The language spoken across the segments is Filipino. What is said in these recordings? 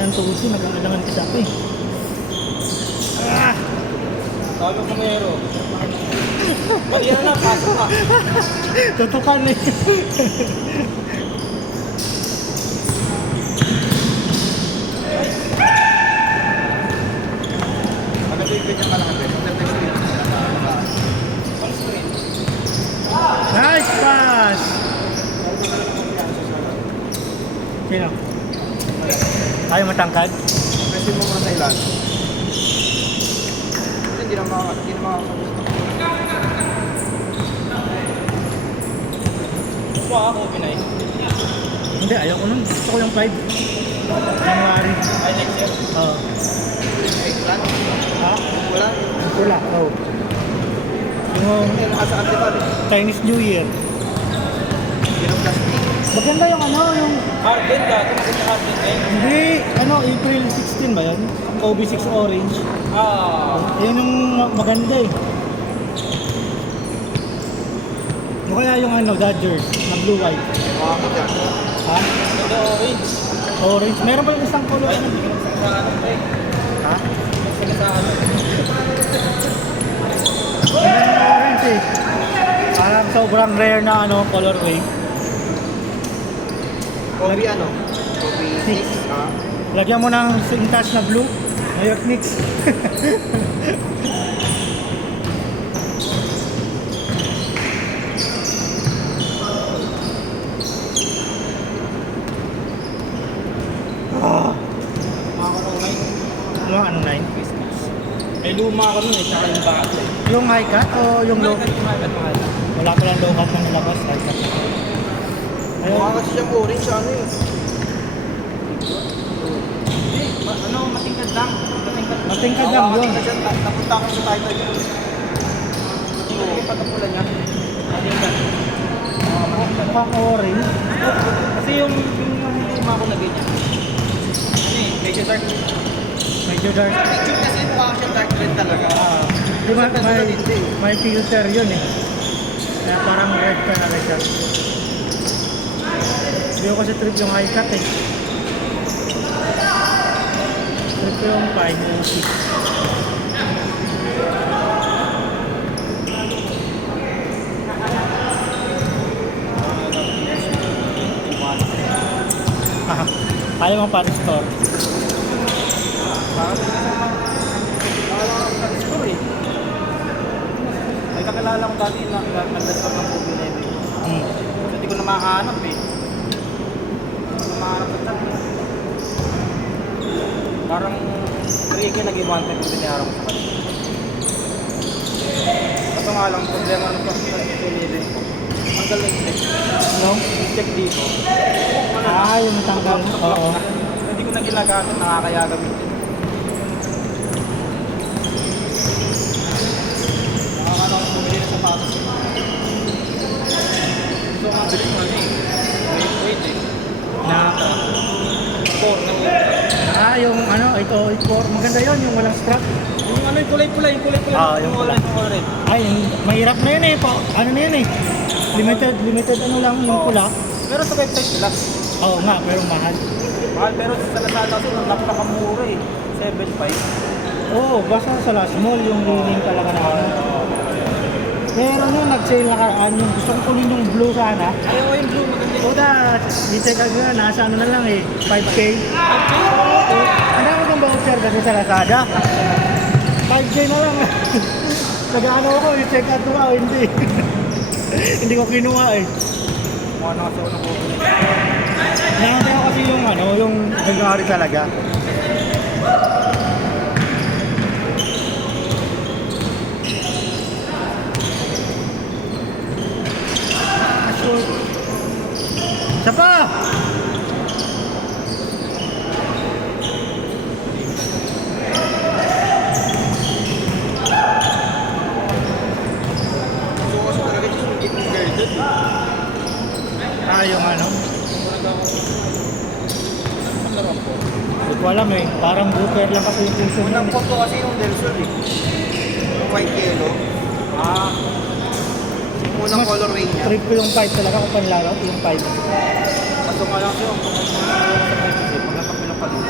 ng tuso, nag-aalangan kasi ako eh. Ah! Sabi ko mayroon. Mali na lang, pasok ka. Tutukan eh. Pagkabibig niya pala kami. On screen. Nice pass! Sino? Ayaw matangkad? Kasi mo muna sa ilan. Hindi na makakabos. Gusto ako, Pinay. Hindi, ayaw ko nun. Gusto ko yung 5. January. Ay, next year. Oo. Ay, plan? Ha? Wala? Wala. Oo. Yung Ay, nakasaan di ba? Chinese New Year. Ginong plastic. Maganda yung ano, yung... Harden ka, maganda Harden eh. Hindi, ano, April 16 ba yun? OB6 Orange. Yun yung maganda eh. O kaya yung ano, Dodgers, na blue-white. Ha? Maganda orange. Orange. Meron pa yung isang color. Ay, hindi ka sa ano eh. Ha? Sige sa ano. Maganda yung orange eh. Parang sobrang rare na ano, colorway. Kobe ano? Kobe 6. Lagyan mo ng touch na blue. New York Knicks. Ano 9? May luma ka nun eh, tsaka yung bago eh. Yung high cut o yung low? Mahal. Wala ko lang low cut na nilabas. High cut. Mukha Ayun. kasi siyang orange, ano yun? Ano, matingkad lang. Matingkad lang yun. Napunta ako sa title yun. Yung patapulan niya. Matingkad. Mukhang orange. Kasi yung luma ko na ganyan. Ano eh, medyo dark. Medyo dark. Picture kasi mukha siyang dark red talaga. Di ba may filter yun eh. Kaya parang red ka na siya. Hindi ko kasi trip yung high cut eh. Trip ko yung 5 o 6. Ayaw mo pa store. May kakilala ko dati na nag-restore ng Kobe Level. Kasi hindi ko na makahanap eh. Hindi ko na makahanap sa chat. Parang 3K naging 1.5 yung binayaran ko sa kanila. Kaso nga lang, problema ng Kobe Level ko. Ang galing check. No? I-check dito. Yung tanggal. Oo. Hindi ko na ginagamit, nakakaya gamitin. Nakakala ko bumili ng sapatos. So, mabilis na eh. Wait eh. Na, 4 na wait. yung ano, ito, 8-4. Maganda yun, yung walang strap. Yung ano, yung kulay-kulay. Yung kulay. Orange. Ay, mahirap na yun eh. Ano na yun eh. Limited ano lang yung pula. Pero sa website sila. Oo nga, pero mahal. Mahal, pero sa Lazada kasi napakamura eh. 7.5. Oo, basta sa last mall yung lining talaga na ano. Pero nung nag-sale na karaan, yung gusto ko kunin yung blue sana. Ayaw ko yung blue, maganda yung Oda, i-check agad na, nasa ano na lang eh, 5K. Ang dami kong voucher kasi sa Lazada. 5K na lang. Nag-ano ako, i-check out ko ako, hindi. Hindi ko kinuha eh. mukha na kasi ako ng Kobe. Nakantay ko kasi yung ano, yung January talaga. Isa pa! So kasi talaga yung gate ng girl doon. Yung ano, Ang laro ko. hindi ko alam eh. Parang booker lang kasi yung puso Unang niya. photo kasi yung Del Sol eh. Yung white yellow. Yung unang colorway niya. Trip ko yung 5 talaga kung panlaro, yung 5. Kaso nga lang siya, pagkakapila pa doon.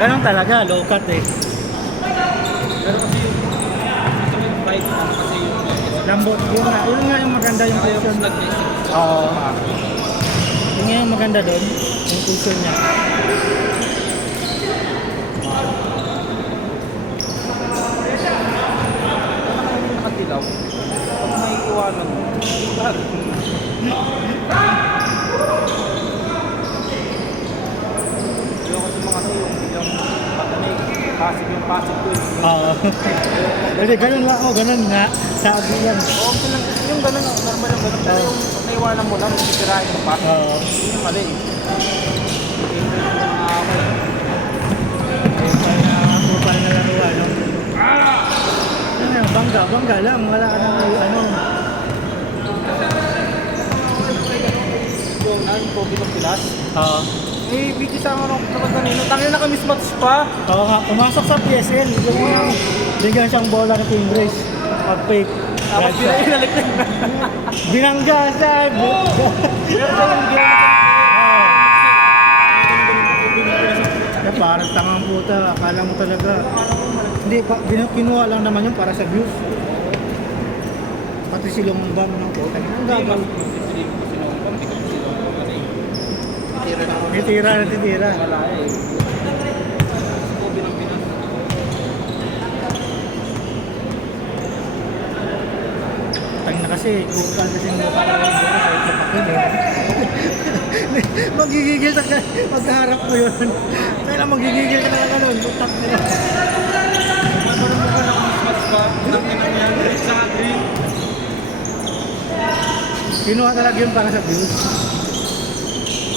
Ganun talaga, low cut eh. Pero kasi yung vibe lang kasi yung Lambot, yun nga yung maganda yung ayaw cushion. ko nag-taste. Oo. Yun nga yung maganda doon, yung cushion niya. Nakadilaw. Pag may iwanan mo, lag. Yung kasi mga to, yung biglang pagkanig, passive ko eh. Oo. Hindi, ganun lang ako, ganun nga. Sabi yan. Oo, yung ganun, normal yung ganun. Pero yung naiwanan mo lang, sisirain mo pa. Oo. Yun yung mali eh. Yung mga ako eh. Ayun pa na kupal na laruan, no? Yun nga, bangga lang. Wala ka nang ano. Yung Kobe ng Pilas. Oo. Eh, BT sa ano naman kanino. Tangin na mismatch pa. Oo nga, pumasok sa PSL. Bigyan siyang bola ng Fingers. Pag-fake. Tapos binalik na. Binangga siya. Pero sa yung Kaya parang tangang puta. Akala mo talaga. Hindi, kinuha lang naman yun para sa views. Pati silong bang ng puta. Ang gagawin. Titira. Wala eh. Kobe ng Pilas. Tangin na kasi, kupal kasi yung mukha ko yung buka sa kapatid eh. Magigigil ka, magkaharap mo yun. Kaya magigigil ka na lang nun, butak nila. Parang mukha na mismatch pa. Tangin na yan. Sa green. Kinuha talaga yun para sa views.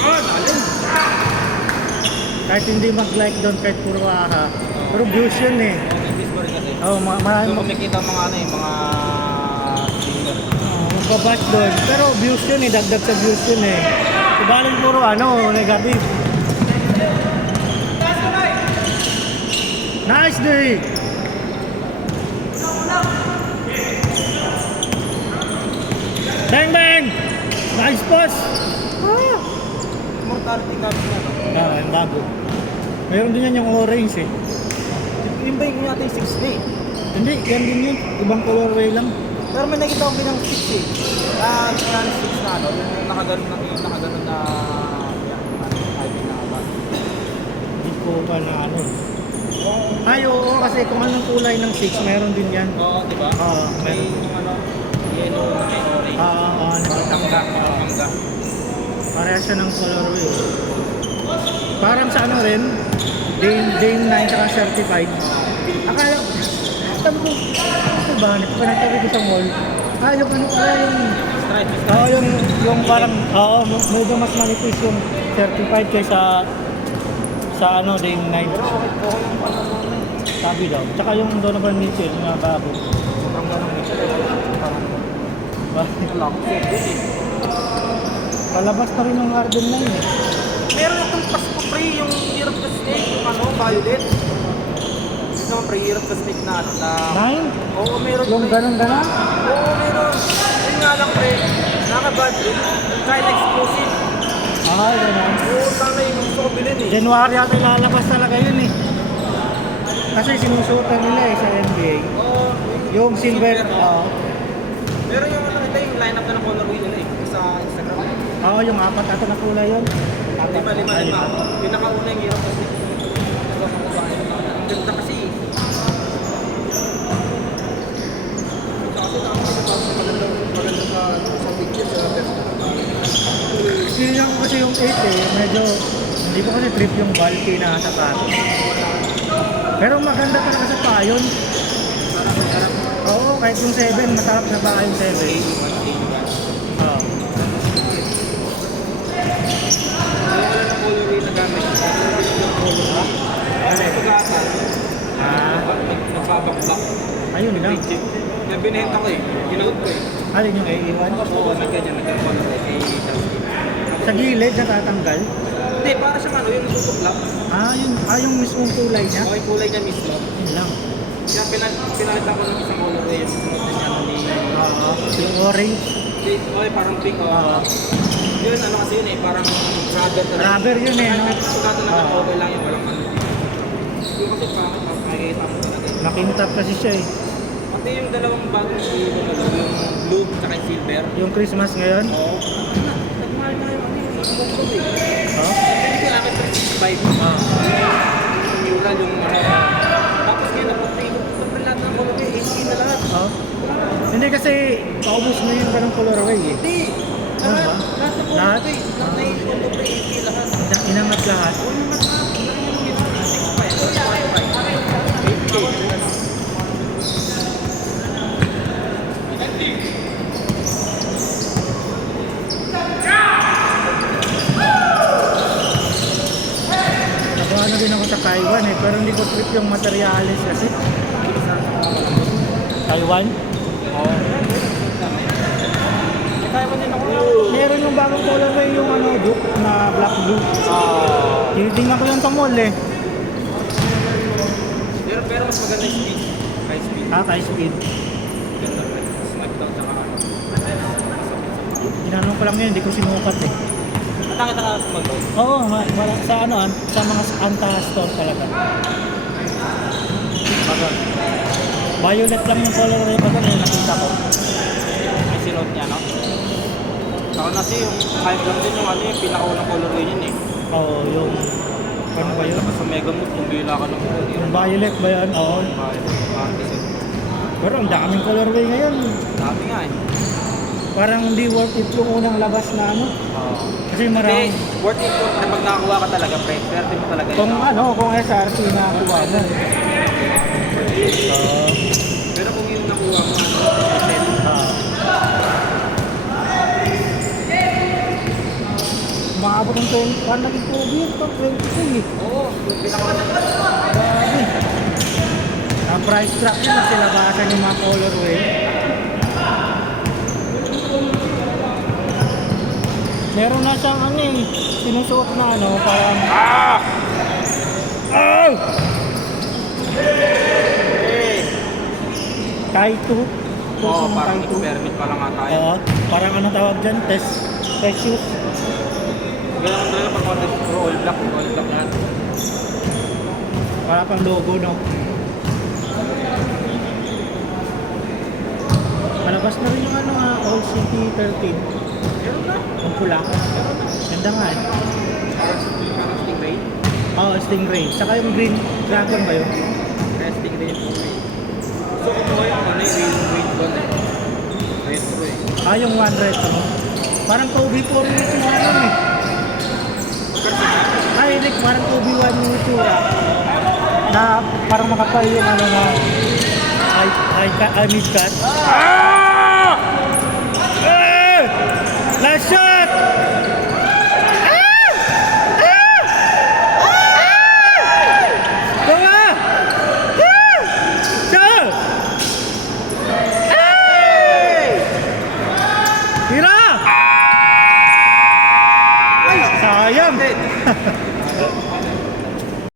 Alin? Kahit hindi mag-like doon, kahit puro aha. Pero views yun eh. English ba rin kasi? Oo, marami Doon kumikita mga ano eh, mga streamer. magbabash doon. Pero views yun eh, dagdag sa views yun eh. Ibalin puro ano, negative. Nice day! Bang bang! Nice pass! Ah! Mortality cap na. Yung bago. Meron din yan yung orange eh. Yung ba yung yata yung 60? Hindi, yan din yun. Ibang colorway lang. Pero may nakita ko binang 6 eh. Ah, yung 6 na ano, yung nakaganon na, Hindi ko pa na ano. Ay, oo, kasi kung anong kulay ng 6, meron din yan. Oo, di ba? Oo, May meron. yung ano, yellow na may orange. Oo, Mangga, mangga. parehas siya ng colorway. Parang sa ano rin, Dame 9 saka certified. Akala ko, sabi ko, ito ba? Nagpanatabi ko sa mall. Ah, yung ano pala yung... Stripe. Oo, yung parang, oo, medyo mas manipis yung certified kaysa sa ano, Dame 9. Pero okay po yung ano mo. Sabi daw. Tsaka yung Donovan Mitchell, yung mga bago. Sobrang ganong nito. Lock set din eh. Palabas na rin yung Harden 9 eh. Meron itong Pasko pre, yung Hirap ka Snake, yung ano, violet. Yung naman pre, Hirap ka Snake na ano, na... 9? Oo, meron Yung pre. ganun-ganun? Oo, meron. Yun nga lang pre, naka-bad trip. China exclusive. Ah, ganun. Oo, tama yung gusto ko bilhin eh. January ata ilalabas talaga yun eh. Kasi sinusutan nila eh sa NBA. Oo, Yung silver, oo. Meron yung ano, ito yung lineup na ng colorway nila eh, sa Instagram. Oo, yung apat ata na kulay yun. Lima. Yung nakauna yung Hirap ka Snake. Ang ganda kasi eh. Kasi tama kasi maganda sa picture sa Sinigyan ko kasi yung 8 eh, medyo hindi ko kasi trip yung bulky na sapatos. Pero maganda talaga sa payon. sarap. Oo, kahit yung 7, masarap sa baka yung 7. Oo. Wala na colorway na gamit. Ano eh? Pag-asa, Ah, nagbabakbak. ayun lang. May binenta ko eh. Ginood ko eh. Alin yung A1? Oo, nagkadyan. Nagkadyan kay Justin. Sa gilid, natatanggal. Hindi, para siyang ano, yung tutuklap. Yung mismong kulay niya. Okay, kulay niya mismo. Yun lang. Kaya pinalitan ko ng isang colorway yung sunod na niya ni... Oo, yung orange. Okay, parang pink. Oo. Yun, ano kasi yun eh, parang rubber talaga. Rubber yun eh, no? Kahit pagkata naman, Oo. okay lang yun, walang ano. Yung kasi pangit, makikita mo talaga. Nakintap kasi siya eh. Pati yung dalawang bagong yung blue tsaka yung silver. Yung Christmas ngayon. Oo. Nagmahal na yung ano yung bongso eh. Oh. Hindi ko akin 365. Ah. Yung mural yung ano. Tapos ngayon napunta yung lahat ng colorway, 18 na lahat. Oh. Hindi kasi paubos na yung parang colorway eh. Hindi. Ano Lahat. ba? Lahat ng Lahat? colorway. Lahat na yung colorway, 18 lahat. Inangat lahat. Oo naman lahat. Laki naman yun. 6.5. 8K. Ano din ako sa Taiwan eh, pero hindi ko trip yung materialis kasi. Taiwan? Oo. Taiwan din ako. Meron yung bagong colorway yung ano, Duke na black blue. Tinitingnan ko lang sa mall eh. Pero mas maganda yung speed. High speed. High speed. Ganda pa. Smackdown tsaka ano. Ginanong ko lang yun, hindi ko sinukat eh. Nakita ka sa Smackdown? Oo, wala, sa ano, sa mga Anta store talaga. Bagal. Violet lang yung colorway pa doon eh, nakita ko. May sinot niya, no? Ako kasi yung high lang din yung ano yung pinakaunang colorway yun eh. Oo, yung, ano ba yun? Tapos sa Mega Move, kung bila ka ng color. Yung violet ba yun? Oo. Pero ang daming colorway ngayon. Dami nga eh. Parang hindi worth it yung unang labas na ano. Kasi Hindi, marami. worth it yun na pag nakakuha ka talaga, pre. Swerte mo talaga Kung yun. ano, kung SRT na kuha mo. Pero kung yung nakuha mo, Maabot ng 20, parang naging 2 years to 22 eh. oo, yung pinakaunang. Grabe. Ang price track niya kasi labasan yung mga colorway. Meron na siyang ano eh, sinusuot na ano, parang... Oh! Kaito. Oo, parang experiment pa lang nga tayo. Oo, parang ano tawag dyan, test shoes. Ganun talaga pag content, puro all black lahat. Para pang logo, no? Palabas na rin yung ano nga, All City 13. Meron na. Ang pula. Ganda nga eh. Parang Stingray. Oo, Stingray. Saka yung Green Dragon ba yun? Stingray po eh. So kung mo yung ano yung green gold eh. Retro eh. Ah, yung One Red, no? Parang Kobe 4 minutes yung ano eh. Ay, Rick, parang Kobe 1 minutes yung na parang makapal yung ano na mid-cut.